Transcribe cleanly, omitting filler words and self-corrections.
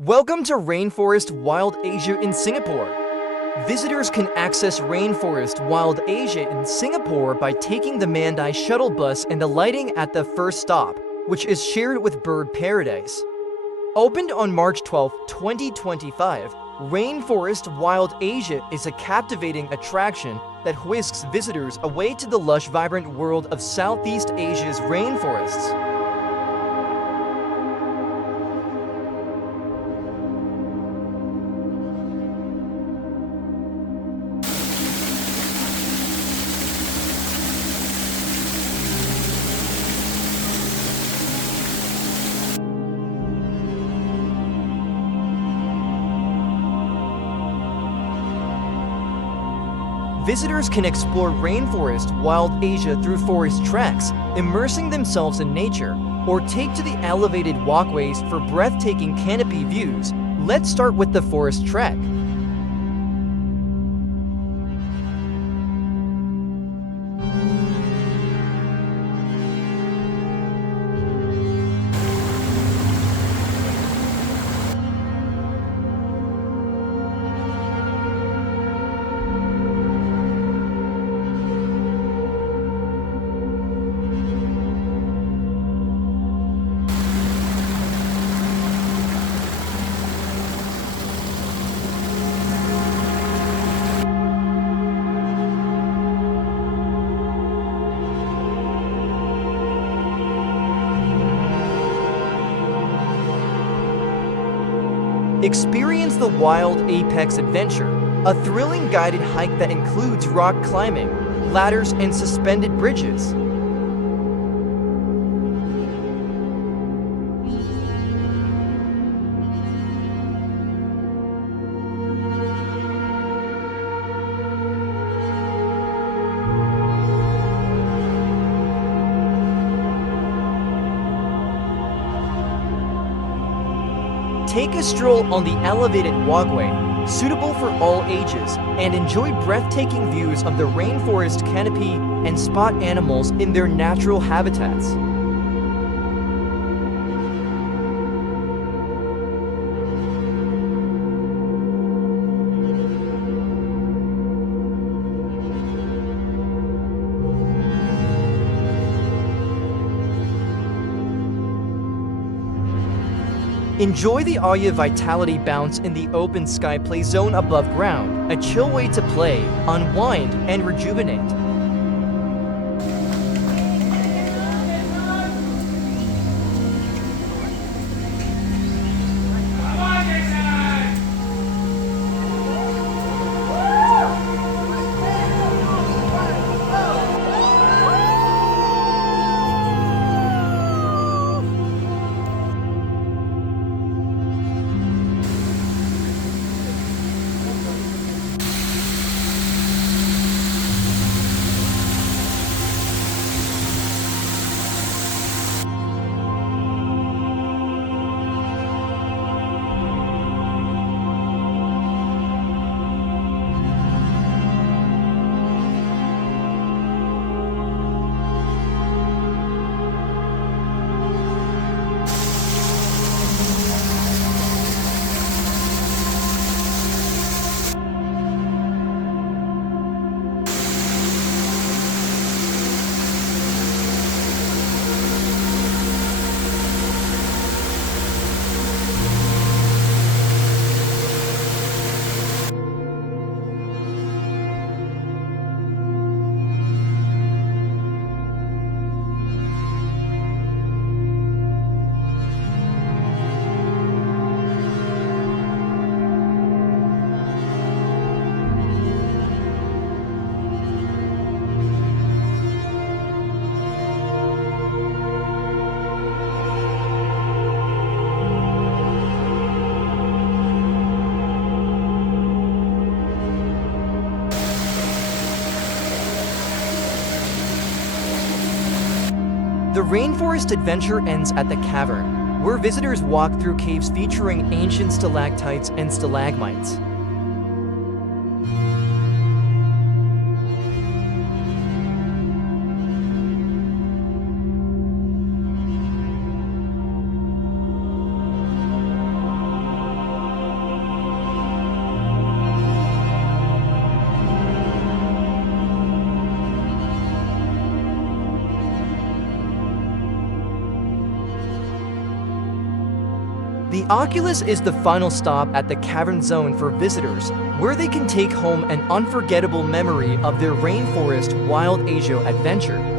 Welcome to Rainforest Wild Asia in Singapore. Visitors can access Rainforest Wild Asia in Singapore by taking the Mandai shuttle bus and alighting at the first stop, which is shared with Bird Paradise. Opened on March 12, 2025, Rainforest Wild Asia is a captivating attraction that whisks visitors away to the lush, vibrant world of Southeast Asia's rainforests. Visitors can explore Rainforest Wild Asia through forest treks, immersing themselves in nature, or take to the elevated walkways for breathtaking canopy views. Let's start with the forest trek. Experience the Wild Apex Adventure, a thrilling guided hike that includes rock climbing, ladders, and suspended bridges. Take a stroll on the elevated walkway, suitable for all ages, and enjoy breathtaking views of the rainforest canopy and spot animals in their natural habitats. Enjoy the Aya Vitality Bounce in the open sky play zone above ground, a chill way to play, unwind, and rejuvenate. The Rainforest Adventure ends at the Cavern, where visitors walk through caves featuring ancient stalactites and stalagmites. The Oculus is the final stop at the Cavern zone for visitors, where they can take home an unforgettable memory of their Rainforest Wild Asia adventure.